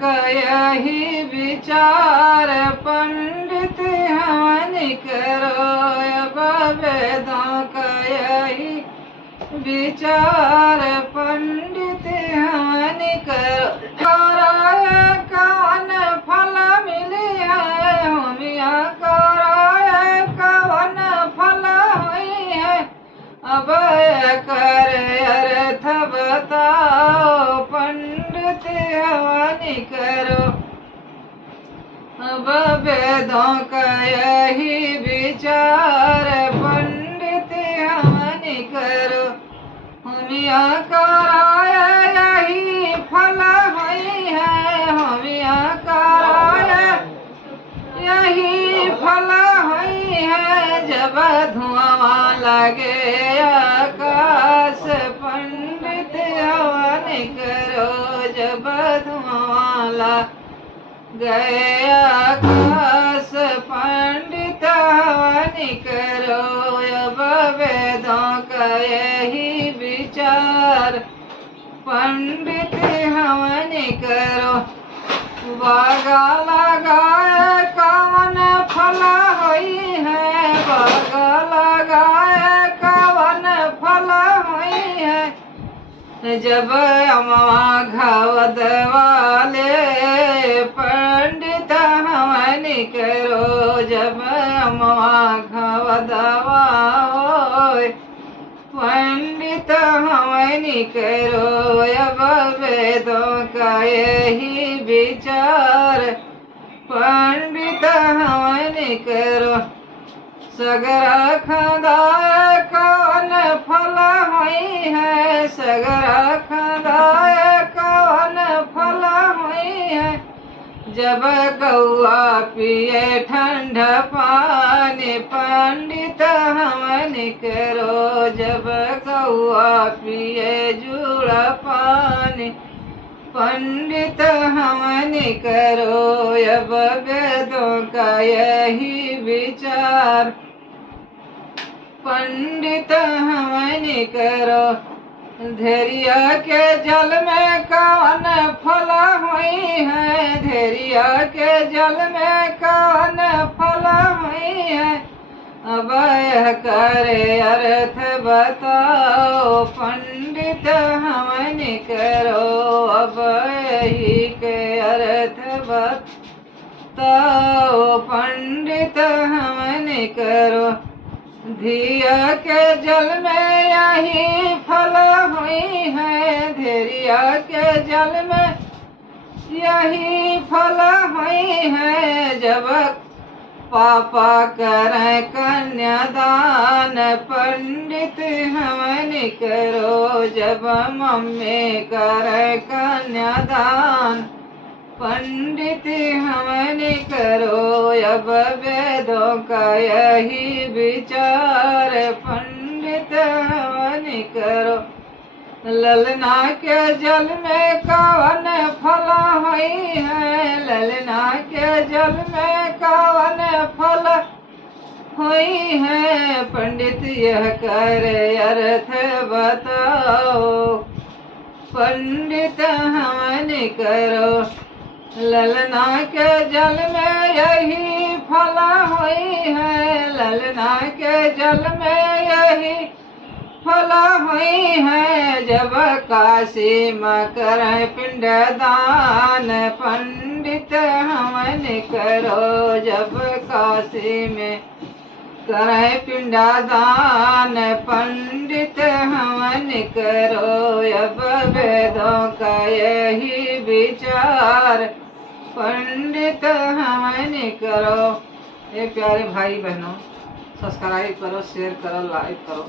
का यही विचार पंडित हवन करो। अब वेदों का यही विचार पंडित हवन करो। कराय कवन फल मिली है, होमिया कराय कवन फल हुई है। अब कर अर्थ बताओ पंडित हवन करो। अब वेदों का यही विचार पंडित हवन करो। होमिया कराय यही फल हुई है, होमिया कराय यही फल हुई है। जब धुआं लगे आकाश पंडित हवन करो। जब धुआं लगे आकाश पंडित हवन करो। अब वेदों का यही विचार पंडित हवन करो। बागा लगाए कवन फल हुई है, बागा लगाए कवन फल हुई है। जब अमवा घवद वाले पंडित हवन करो। जब अमवा घवद वाले पंडित हवन करो। अब वेदों का यही विचार पंडित हवन करो। सगरा खदाय कवन फल हुई है, सगरा खदाय कवन फल हुई है। जब गौआ पिए ठंडा पानी पंडित हवन करो। जब गौआ पिए जूड़ा पानी पंडित हवन करो। अब वेदों का यही विचार पंडित हवन करो। धैर्य के जल में कवन फल हुई है, धैर्य के जल में कवन फल हुई है। अब यह करे अर्थ बताओ पंडित हवन करो। अब यही के अर्थ बताओ पंडित हवन करो। धिया के जल में यही फल हुई है, धैर्य के जल में यही फल हुई है। जब पापा करें कन्यादान पंडित हवन करो। जब मम्मी करें कन्यादान पंडित हवन करो। अब वेदों का यही विचार पंडित हवन करो। ललना के जल में कवन फल हुई है, ललना के जल में कवन फल हुई है। पंडित यह करे अर्थ बताओ पंडित हवन करो। ललना के जल में यही फल हुई है, ललना के जल में यही फल हुई है। जब काशी में करे पिंडदान पंडित हवन करो। जब काशी में करे पिंडदान पंडित हवन करो। अब वेदों का यही विचार पंडित हवन करो। ये प्यारे भाई बहनों, सब्सक्राइब करो, शेयर करो, लाइक करो।